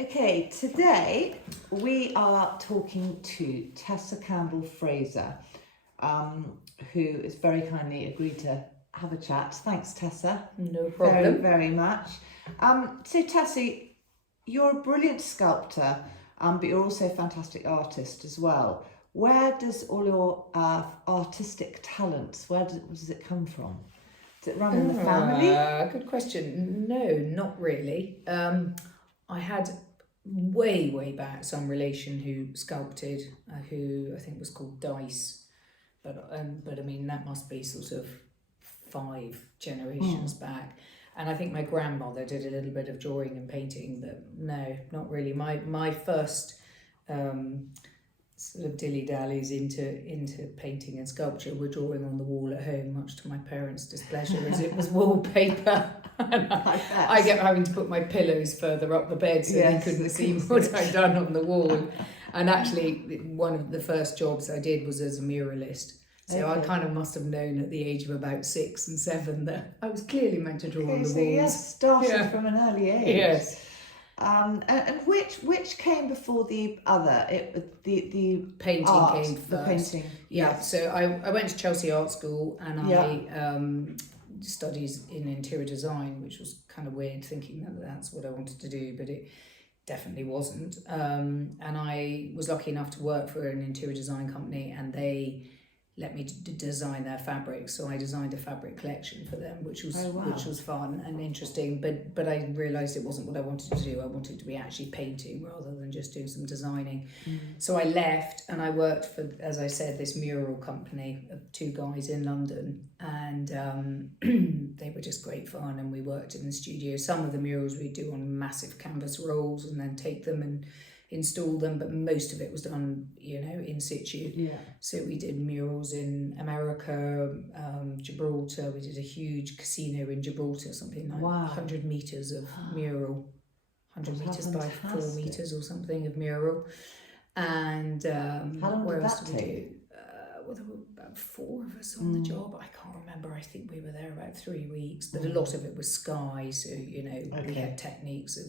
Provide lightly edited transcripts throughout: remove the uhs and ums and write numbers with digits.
Okay, today we are talking to Tessa Campbell-Fraser, who has very kindly agreed to have a chat. Thanks, Tessa. No problem. Very, very much. So Tessa, you're a brilliant sculptor, but you're also a fantastic artist as well. Where does all your artistic talents, where does it come from? Does it run in the family? Good question. No, not really. I had way back some relation who sculpted, who I think was called Dice, but I mean that must be sort of 5 generations back. And I think my grandmother did a little bit of drawing and painting, but no, not really. My first sort of dilly-dallies into painting and sculpture were drawing on the wall at home, much to my parents' displeasure, as it was wallpaper. I kept having to put my pillows further up the bed so they couldn't see what I'd done on the wall. And actually, one of the first jobs I did was as a muralist. So I kind of must have known at the age of about 6 and 7 that I was clearly meant to draw on the walls. Yes, started from an early age. Yes. And which came before the other? The painting art, came first. The painting. Yeah. Yes. So I went to Chelsea Art School and I studied in interior design, which was kind of weird thinking that that's what I wanted to do, but it definitely wasn't. And I was lucky enough to work for an interior design company, and they let me design their fabrics. So I designed a fabric collection for them, which was fun and interesting. But I realised it wasn't what I wanted to do. I wanted to be actually painting rather than just doing some designing. So I left and I worked for, as I said, this mural company of 2 guys in London, and they were just great fun. And we worked in the studio. Some of the murals we do on massive canvas rolls and then take them and install them, but most of it was done, in situ. Yeah. So we did murals in America, Gibraltar. We did a huge casino in Gibraltar, something like 100 meters of mural, 100 meters by 4 meters or something of mural. And how long where did else that did we take? do? There were about 4 of us on the job. I can't remember. I think we were there about 3 weeks, but a lot of it was sky. So we had techniques of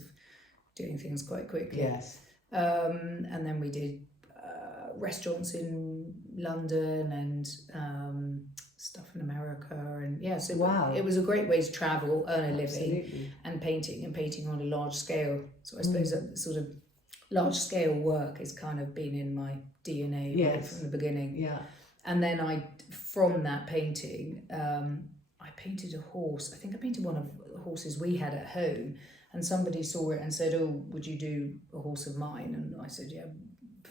doing things quite quickly. Yes. And then we did restaurants in London and stuff in America, and so it was a great way to travel, earn a living, and painting on a large scale. So I suppose that sort of large scale work has kind of been in my DNA right from the beginning. Yeah. And then from that painting, I painted a horse. I think I painted one of the horses we had at home. And somebody saw it and said, "Oh, would you do a horse of mine?" And I said, "Yeah,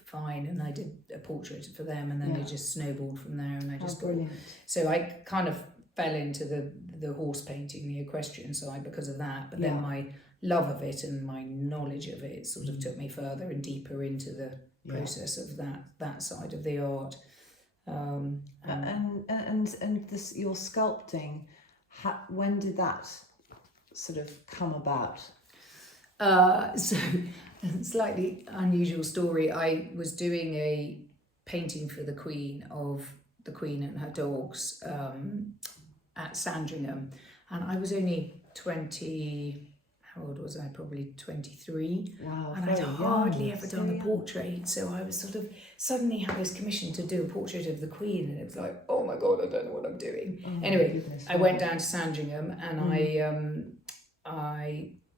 fine." And I did a portrait for them, and then it just snowballed from there. And I just brilliant. So I kind of fell into the horse painting, the equestrian side because of that. But then my love of it and my knowledge of it sort of took me further and deeper into the process of that side of the art. And this, your sculpting, when did that sort of come about? So slightly unusual story. I was doing a painting for the Queen of the Queen and her dogs at Sandringham, and I was only 20. How old was I? Probably 23. Wow. And I'd hardly ever done a portrait, so I was sort of suddenly had this commission to do a portrait of the Queen, and it was like, oh my god, I don't know what I'm doing. Anyway, I went down to Sandringham, and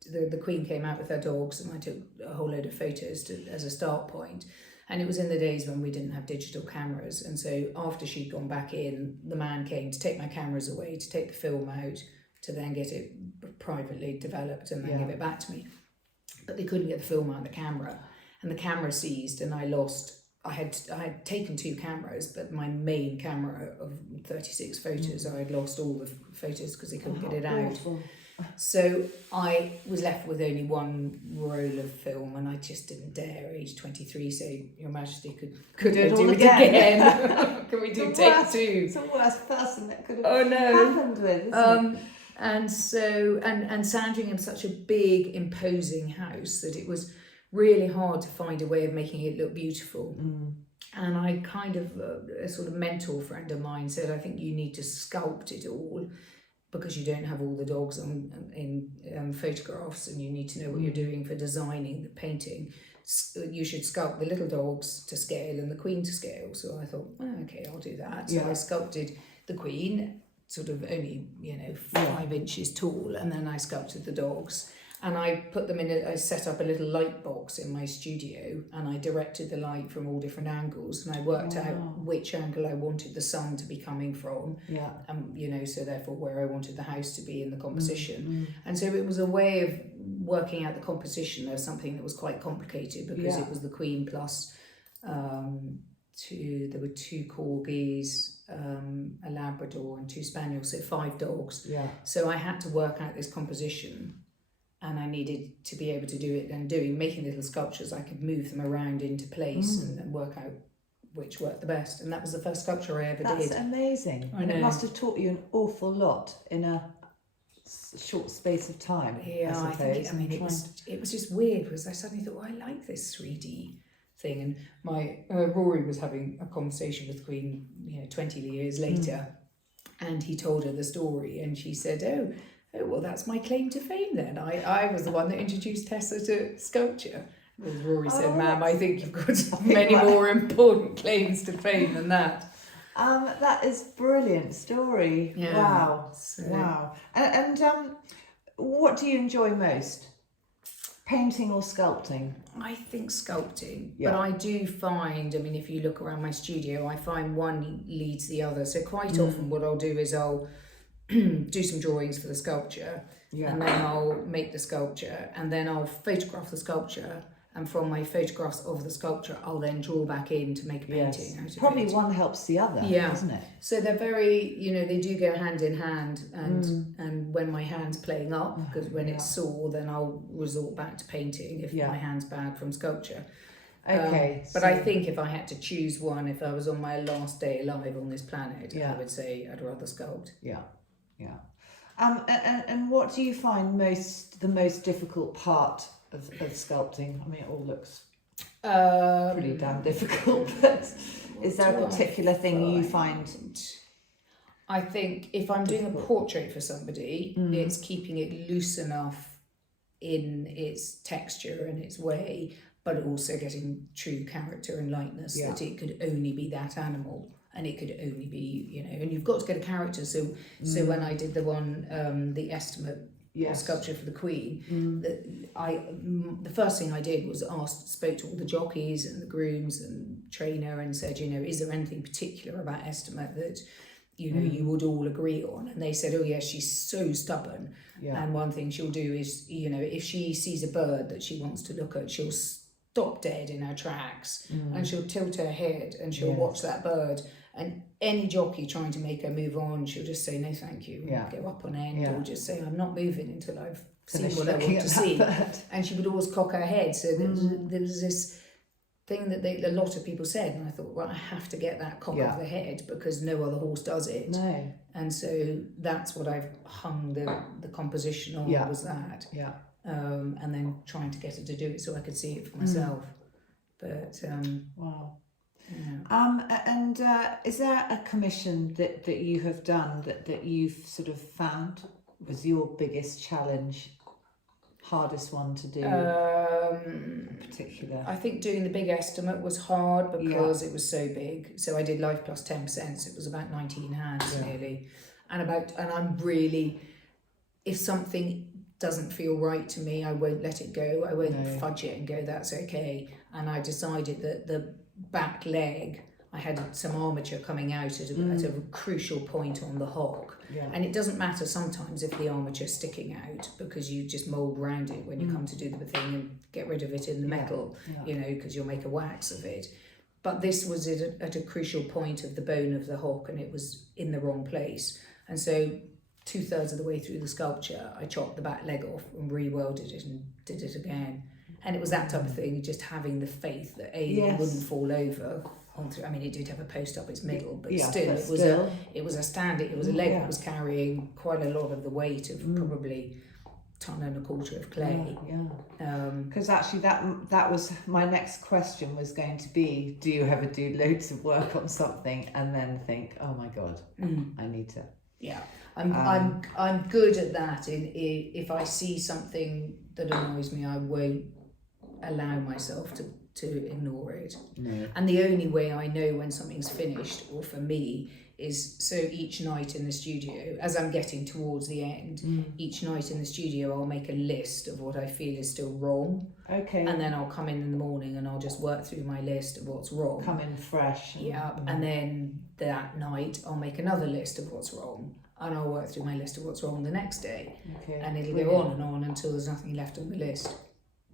the Queen came out with her dogs, and I took a whole load of photos as a start point. And it was in the days when we didn't have digital cameras, and so after she'd gone back in, the man came to take my cameras away, to take the film out, to then get it privately developed and then give it back to me. But they couldn't get the film out of the camera, and the camera seized, and I had taken 2 cameras, but my main camera of 36 photos, I had lost all the photos because they couldn't get it out. So I was left with only 1 roll of film, and I just didn't dare, age 23, say, "Your Majesty, could I do it again? Can we do take 2? It's the worst person that could have happened with, isn't it? And so, and Sandringham's such a big, imposing house that it was really hard to find a way of making it look beautiful. And I kind of, a sort of mentor friend of mine said, "I think you need to sculpt it all because you don't have all the dogs in photographs, and you need to know what you're doing for designing the painting. You should sculpt the little dogs to scale and the queen to scale. So I thought, okay, I'll do that. So I sculpted the queen, sort of only 5 inches tall, and then I sculpted the dogs. And I put them in. I set up a little light box in my studio, and I directed the light from all different angles, and I worked out which angle I wanted the sun to be coming from. So therefore where I wanted the house to be in the composition. And so it was a way of working out the composition of something that was quite complicated, because it was the queen plus there were 2 corgis, a Labrador and 2 spaniels, so 5 dogs. So I had to work out this composition. And I needed to be able to do it, and making little sculptures, I could move them around into place and work out which worked the best. And that was the first sculpture I ever did. That's amazing. And it must have taught you an awful lot in a short space of time. Yeah, I think it was just weird, because I suddenly thought, I like this 3D thing. And my Rory was having a conversation with Queen, 20 years later, and he told her the story, and she said, oh, well, that's my claim to fame then. I was the one that introduced Tessa to sculpture. As Rory said, ma'am, I think you've got many more important claims to fame than that. That is brilliant story. Yeah. Wow. Wow. And what do you enjoy most? Painting or sculpting? I think sculpting, but I do find, if you look around my studio, I find one leads the other. So quite often what I'll do is I'll do some drawings for the sculpture, and then I'll make the sculpture, and then I'll photograph the sculpture, and from my photographs of the sculpture I'll then draw back in to make a painting out of Probably it. one helps the other, doesn't it? So they're very, they do go hand in hand, and when my hand's playing up, because when it's sore, then I'll resort back to painting if my hand's bad from sculpture. Okay. But I think if I had to choose one, if I was on my last day alive on this planet, I would say I'd rather sculpt. And what do you find the most difficult part of sculpting? It all looks pretty damn difficult, but is there a particular thing you find? I think if I'm doing a portrait for somebody, it's keeping it loose enough in its texture and its way, but also getting true character and likeness, that it could only be that animal. And it could only be, and you've got to get a character. So when I did the one, the estimate sculpture for the Queen, the first thing I did was spoke to all the jockeys and the grooms and trainer and said, is there anything particular about estimate that, you would all agree on? And they said, oh yes, she's so stubborn. And one thing she'll do is, if she sees a bird that she wants to look at, she'll stop dead in her tracks and she'll tilt her head and she'll watch that bird. And any jockey trying to make her move on, she'll just say, no, thank you, go up on end, or just say, I'm not moving until I've seen what I want to see. And she would always cock her head. So there was this thing that a lot of people said, and I thought, well, I have to get that cock of the head because no other horse does it. No. And so that's what I've hung the composition on, was that. And then trying to get her to do it so I could see it for myself. But wow. And is there a commission that you have done that you've sort of found was your biggest challenge, hardest one to do? In particular, I think doing the big estimate was hard because it was so big. So I did life plus 10%. So it was about 19 hands nearly, and I'm really, if something doesn't feel right to me, I won't let it go. I won't fudge it and go, that's okay. And I decided that the back leg, I had some armature coming out at a crucial point on the hock, and it doesn't matter sometimes if the armature's sticking out, because you just mould around it when you come to do the thing and get rid of it in the metal, because you'll make a wax of it. But this was at a crucial point of the bone of the hock, and it was in the wrong place. And so 2/3 of the way through the sculpture, I chopped the back leg off and re-welded it and did it again. And it was that type of thing, just having the faith that it wouldn't fall over onto. It did have a post up its middle, but still, it was a leg that was carrying quite a lot of the weight of probably 1.25 tons of clay. Because actually that was my next question, was going to be, do you ever do loads of work on something and then think, oh my god, I need to? I'm good at that. If I see something that annoys me, I won't allow myself to ignore it. No. And the only way I know when something's finished, or for me, is so each night in the studio, as I'm getting towards the end, each night in the studio I'll make a list of what I feel is still wrong. Okay. And then I'll come in the morning and I'll just work through my list of what's wrong. Come in fresh. And then that night I'll make another list of what's wrong, and I'll work through my list of what's wrong the next day. Okay. And it'll go on and on until there's nothing left on the list.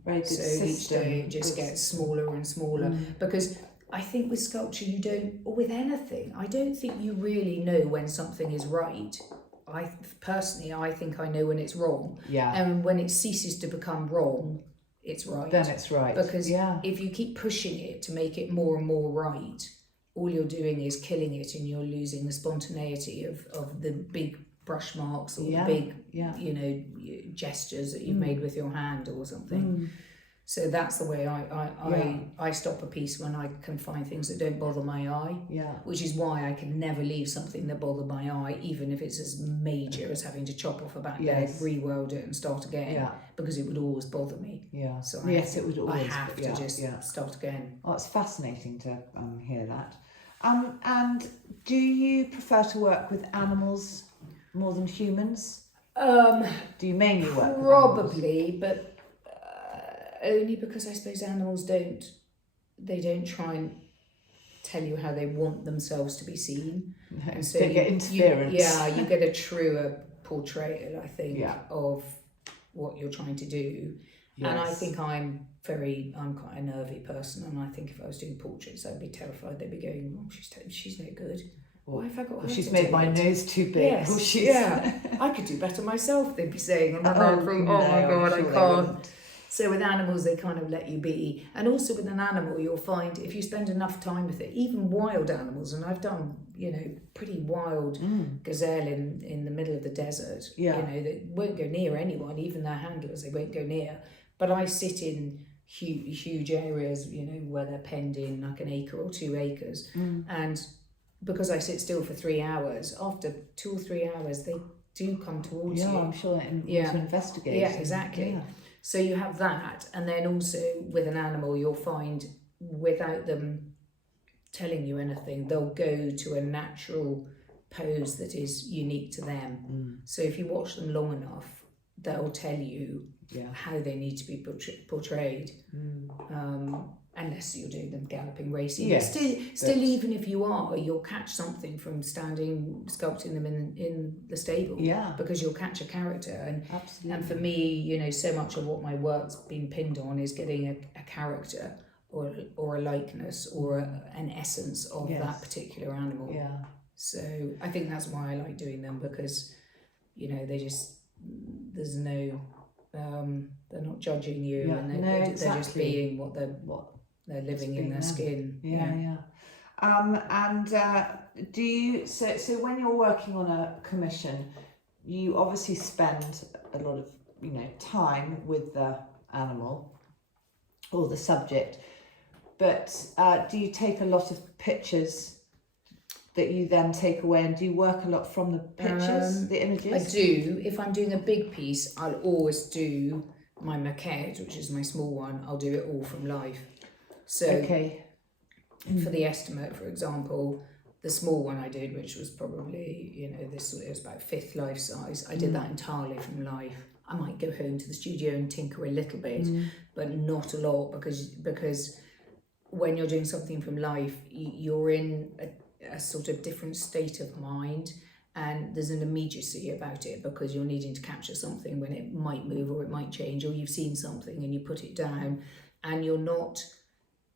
Very good so system. Each day it just gets smaller and smaller, because I think with sculpture you don't, or with anything, I don't think you really know when something is right. I think I know when it's wrong. Yeah. And when it ceases to become wrong, it's right. Then it's right. Because if you keep pushing it to make it more and more right, all you're doing is killing it, and you're losing the spontaneity of the big brush marks, or the big, gestures that you've made with your hand or something. So that's the way I stop a piece, when I can find things that don't bother my eye. Yeah. Which is why I can never leave something that bothered my eye, even if it's as major as having to chop off a back leg, re-weld it and start again. Yeah. Because it would always bother me. Yeah. So it would always. I have to just start again. Oh, it's fascinating to hear that. And do you prefer to work with animals more than humans? Do you mainly work with probably, but only because I suppose animals don't try and tell you how they want themselves to be seen. No, and so they get interference. You get a truer portrayal, I think, of what you're trying to do. Yes. And I think I'm quite a nervy person, and I think if I was doing portraits, I'd be terrified. They'd be going, "Oh, she's no good. Why have I got her? She's made my nose too big." Yes, I could do better myself. They'd be saying, "Oh my god, I can't." So with animals, they kind of let you be. And also with an animal, you'll find if you spend enough time with it, even wild animals, and I've done, pretty wild gazelle in the middle of the desert, that won't go near anyone, even their handlers, they won't go near. But I sit in huge areas, where they're penned in like an acre or 2 acres. And because I sit still for 3 hours, after 2 or 3 hours, they do come towards you. Yeah, I'm sure to investigate. Yeah, exactly. Yeah. So you have that, and then also with an animal, you'll find without them telling you anything, they'll go to a natural pose that is unique to them. So if you watch them long enough, they'll tell you how they need to be portrayed. Unless you're doing them galloping racing. Yes, still, even if you are, you'll catch something from sculpting them in the stable. Yeah. Because you'll catch a character. And for me, so much of what my work's been pinned on is getting a character or a likeness or an essence of that particular animal. Yeah. So I think that's why I like doing them, because, there's no, they're not judging you, and they're just being what they're living in their skin. And do you so when you're working on a commission, you obviously spend a lot of time with the animal or the subject, but do you take a lot of pictures that you then take away, and do you work a lot from the pictures, the images? I do. If I'm doing a big piece, I'll always do my maquette, which is my small one. I'll do it all from life. So for the estimate, for example, the small one I did, which was probably, it was about 5th life size, I did that entirely from life. I might go home to the studio and tinker a little bit, but not a lot, because when you're doing something from life, you're in a sort of different state of mind, and there's an immediacy about it, because you're needing to capture something when it might move or it might change, or you've seen something and you put it down, and you're not...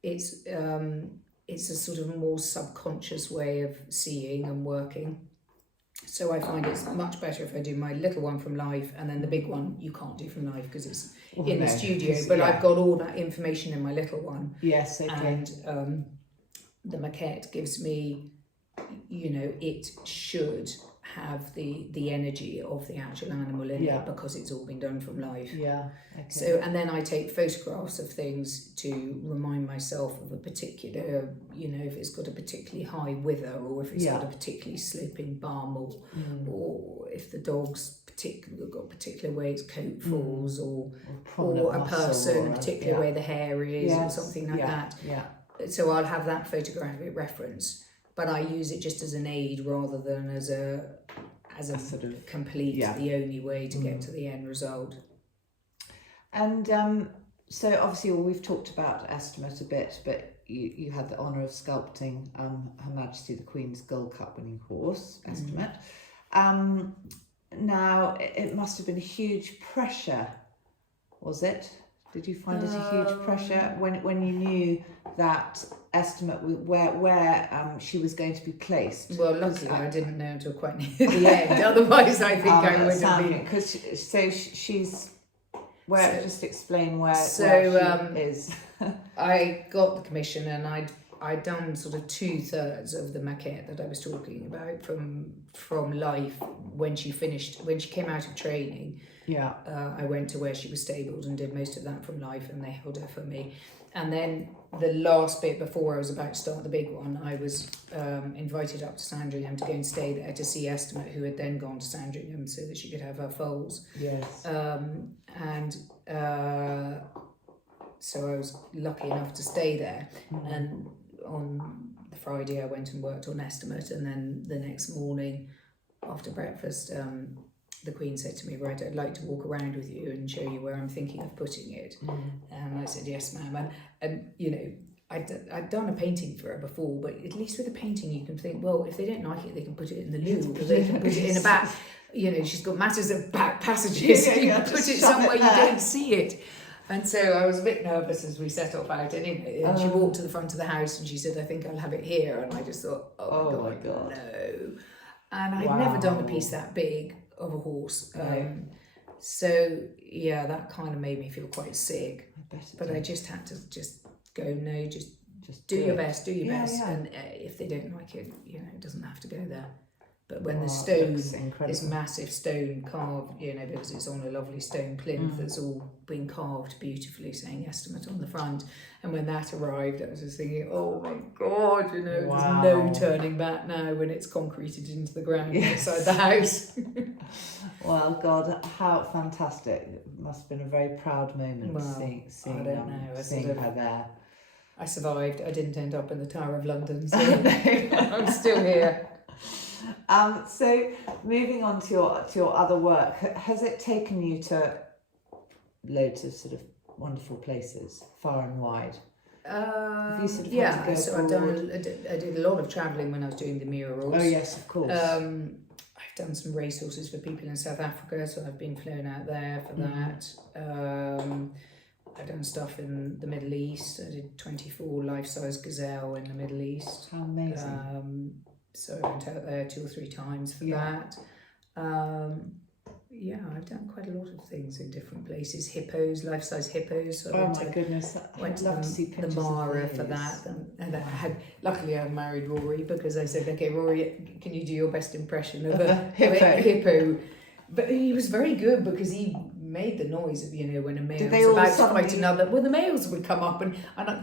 It's a sort of more subconscious way of seeing and working. So I find it's much better if I do my little one from life, and then the big one you can't do from life because it's in the studio. But I've got all that information in my little one. Yes, okay. And the maquette gives me, it should have the energy of the actual animal in Yeah. it, because it's all been done from life. Yeah. Okay. So, and then I take photographs of things to remind myself of a particular, if it's got a particularly high wither, or if it's got a particularly sloping bum, or if the dog's got a particular way its coat falls, or a person, a particular way the hair is, or something like that. Yeah. So I'll have that photographic reference, but I use it just as an aid rather than as a sort of complete, the only way to get to the end result. And so obviously we've talked about Estimate a bit, but you had the honour of sculpting Her Majesty the Queen's Gold Cup winning horse, Estimate. Now, it must have been a huge pressure, was it? Did you find it a huge pressure when you knew that Estimate, where she was going to be placed? Well, luckily I didn't know until quite near the end. Otherwise, I think I would have been. Because she's where. Just explain where she is. I got the commission, and I'd done sort of 2/3 of the maquette that I was talking about from life when she came out of training. Yeah. I went to where she was stabled and did most of that from life, and they held her for me. And then the last bit before I was about to start the big one, I was invited up to Sandringham to go and stay there to see Estimate, who had then gone to Sandringham so that she could have her foals. Yes. So I was lucky enough to stay there. And on the Friday I went and worked on Estimate, and then the next morning after breakfast, the Queen said to me, right, I'd like to walk around with you and show you where I'm thinking of putting it. And I said, yes, ma'am. And I'd done a painting for her before, but at least with a painting you can think, well, if they don't like it, they can put it in the loo, or they can put it in a back. She's got matters of back passages. You can put it somewhere you don't see it. And so I was a bit nervous as we set off out anyway. And she walked to the front of the house and she said, I think I'll have it here. And I just thought, oh my God, no. And I'd never done a piece that big of a horse. So, yeah, that kind of made me feel quite sick. But I just had to go, no, just do your best, do your best. And if they don't like it, it doesn't have to go there. But when the stone, this massive stone carved, because it's on a lovely stone plinth that's all been carved beautifully, saying Estimate on the front. And when that arrived, I was just thinking, oh my God, there's no turning back now when it's concreted into the ground inside the house. Well, God, how fantastic. It must have been a very proud moment seeing her there. I survived. I didn't end up in the Tower of London, so I'm still here. So moving on to your other work, has it taken you to loads of sort of wonderful places, far and wide? Have you sort of had to go so I did a lot of travelling when I was doing the murals. Oh yes, of course. I've done some racehorses for people in South Africa, so I've been flown out there for that. I've done stuff in the Middle East. I did 24 life-size gazelle in the Middle East. How amazing. So I went out there 2 or 3 times for that. I've done quite a lot of things in different places. Hippos, life-size hippos. So my goodness, I'd love to see pictures the Mara for that. And luckily I married Rory, because I said, okay, Rory, can you do your best impression of a hippo? But he was very good, because he made the noise of, when a male was about to fight another. Well, the males would come up, and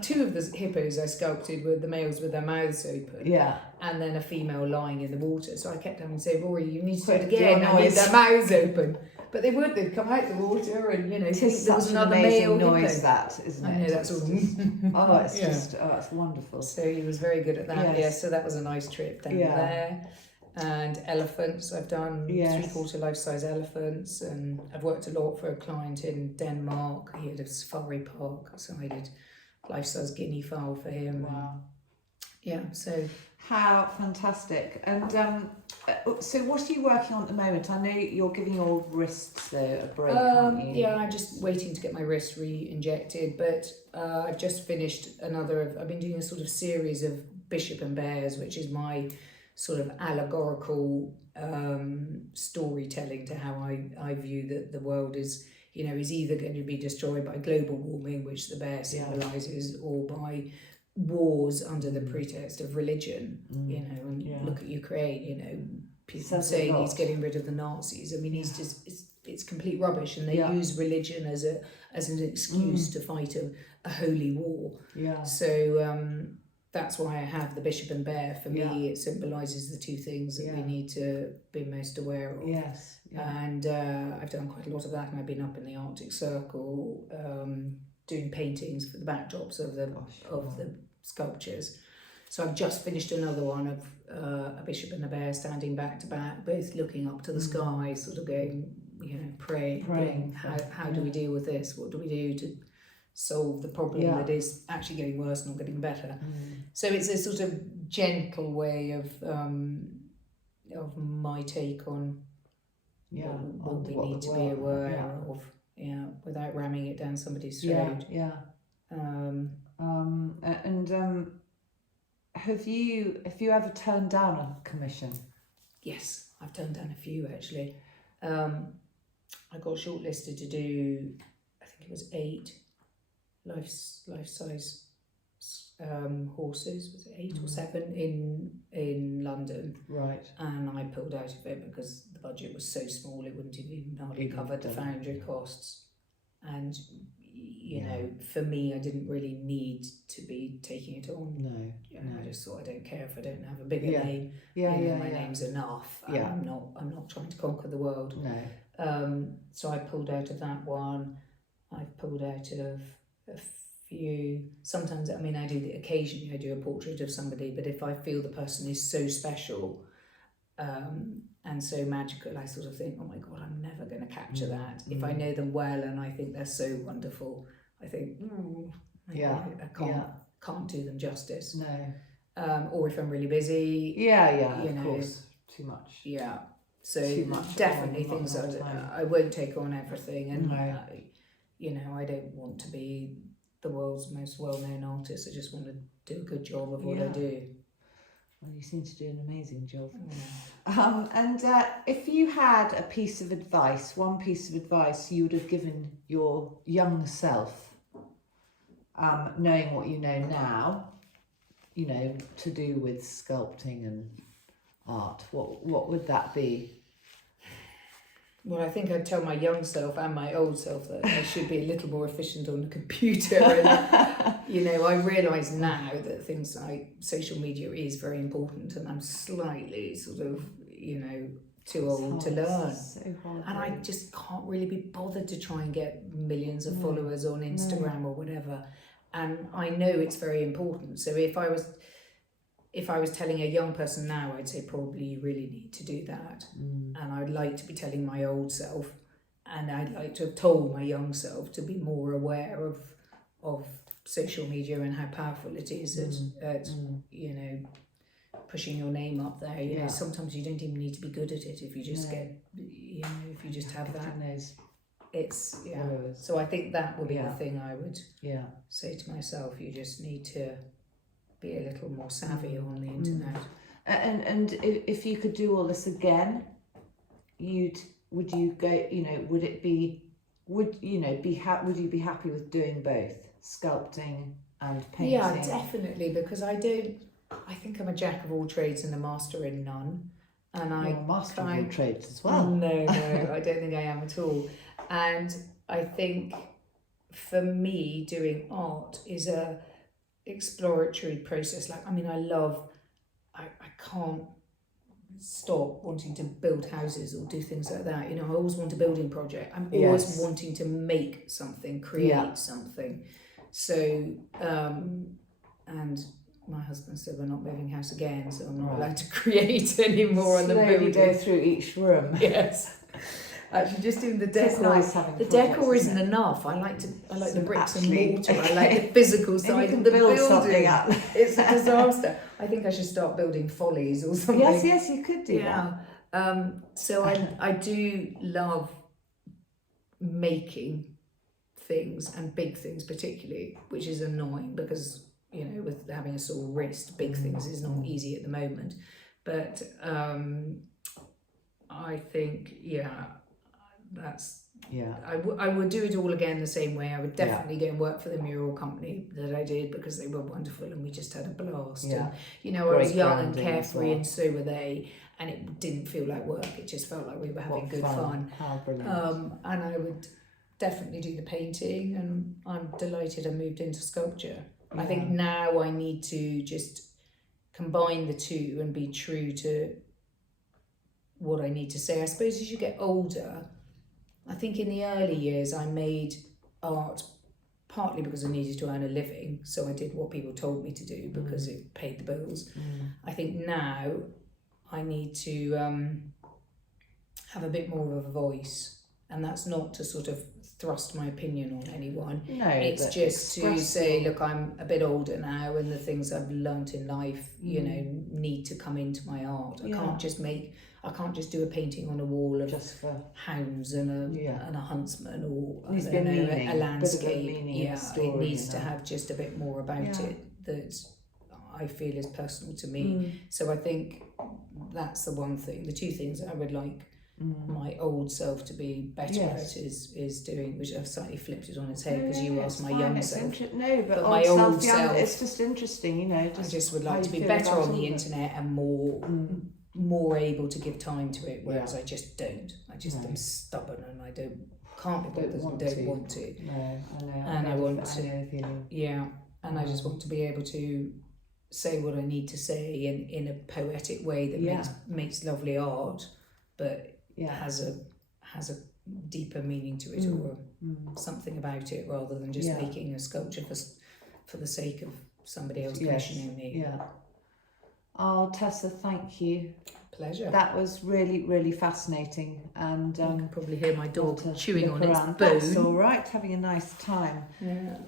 2 of the hippos I sculpted were the males with their mouths open. Yeah. And then a female lying in the water. So I kept having to say, Rory, you need to do it again. I need their mouths open. But they would. They'd come out the water, and there was another male noise, hippo. That isn't it? I know, that's all. It's wonderful. So he was very good at that. Yes. So that was a nice trip down there. And elephants, I've done 3/4 life-size elephants, and I've worked a lot for a client in Denmark. He had a safari park, so I did life-size guinea fowl for him. Wow. So how fantastic. And so what are you working on at the moment? I know you're giving your wrists a break, aren't you? Yeah, I'm just waiting to get my wrist re-injected, but I've just finished I've been doing a sort of series of Bishop and Bears, which is my sort of allegorical storytelling to how I view that the world is either going to be destroyed by global warming, which the bear symbolises, or by wars under the pretext of religion. And look at Ukraine, people Says a saying lot. he's getting rid of the Nazis. I mean, he's just it's complete rubbish, and they use religion as an excuse to fight a holy war. Yeah. So that's why I have the bishop and bear. For me, it symbolises the two things that we need to be most aware of. Yes. Yeah. And I've done quite a lot of that, and I've been up in the Arctic Circle doing paintings for the backdrops of the sculptures. So I've just finished another one of a bishop and a bear standing back to back, both looking up to the sky, sort of going, praying. How do we deal with this? What do we do to solve the problem that is actually getting worse, not getting better? So it's a sort of gentle way of my take on what we need to be aware of, without ramming it down somebody's throat. Have you ever turned down a commission? Yes, I've turned down a few actually. I got shortlisted to do, I think it was 8 life-size horses. Was it 8 or 7 in London? Right. And I pulled out of it because the budget was so small it wouldn't have even hardly covered the foundry costs. And for me, I didn't really need to be taking it on. No. I just thought, I don't care if I don't have a bigger name. My name's enough. I'm not trying to conquer the world. No. So I pulled out of that one. I've pulled out of a few. Sometimes, occasionally I do a portrait of somebody, but if I feel the person is so special and so magical, I sort of think, oh my God, I'm never going to capture that. If I know them well and I think they're so wonderful, I think, I can't do them justice. No. Or if I'm really busy. Of course. Too much. Yeah. So definitely things that I won't take on everything, and I don't want to be the world's most well-known artist. I just want to do a good job of what I do. Well, you seem to do an amazing job. And if you had a piece of advice, one piece of advice you would have given your young self, knowing what you know now, to do with sculpting and art, what would that be? Well, I think I'd tell my young self and my old self that I should be a little more efficient on the computer. And, I realise now that things like social media is very important, and I'm slightly sort of, too old to learn. So hard, and I just can't really be bothered to try and get millions of followers on Instagram or whatever. And I know it's very important. So if I was telling a young person now, I'd say probably you really need to do that. And I'd like to be telling my old self, and I'd like to have told my young self to be more aware of social media and how powerful it is at pushing your name up there. Sometimes you don't even need to be good at it if you just if you just have that. It's So I think that would be the thing I would say to myself. You just need to be a little more savvy on the internet. And if you could do all this again, would you be happy with doing both sculpting and painting? Yeah, definitely, because I think I'm a jack of all trades and a master in none. And You're a master of all trades as well. No, I don't think I am at all. And I think for me, doing art is a exploratory process. I can't stop wanting to build houses or do things like that. I always want a building project. I'm always wanting to make something, create something. So, and my husband said we're not moving house again, so I'm not allowed to create anymore on the building. Go through each room. Yes. Actually, just doing the decor. The decor isn't enough. I like the bricks and mortar. I like the physical side of the building. It's a disaster. I think I should start building follies or something. Yes, you could do that. So I do love making things, and big things particularly, which is annoying because with having a sore wrist, big things is not easy at the moment. But I think I would do it all again the same way. I would definitely go and work for the mural company that I did because they were wonderful and we just had a blast. And I was young and carefree, and so were they. and it didn't feel like work. It just felt like we were having What good fun. How brilliant. And I would definitely do the painting, and I'm delighted I moved into sculpture. I think now I need to just combine the two and be true to what I need to say. I suppose as you get older, I think in the early years I made art partly because I needed to earn a living, so I did what people told me to do because it paid the bills. I think now I need to have a bit more of a voice, and that's not to sort of thrust my opinion on anyone. No, it's just to say, look, I'm a bit older now, and the things I've learnt in life, you know, need to come into my art. I can't just do a painting on a wall of just for hounds and a huntsman, or I don't know, a landscape. It needs to have just a bit more about it that I feel is personal to me. So I think that's the one thing. The two things I would like my old self to be better at is doing, which I've slightly flipped it on its head because you asked my young self. But my old self, it's just interesting, you know. I just would like to be better on the internet and more able to give time to it, whereas I just don't. I just am stubborn and I can't be bothered and don't want to. No, I know. And I want to. And I just want to be able to say what I need to say in a poetic way that makes lovely art, but has a deeper meaning to it, or something about it, rather than just making a sculpture for the sake of somebody else commissioning me. Oh, Tessa, thank you. Pleasure. That was really, really fascinating, and you can probably hear my dog chewing on around. its bone. That's all right, having a nice time.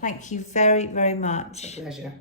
Thank you very, very much. It's a pleasure.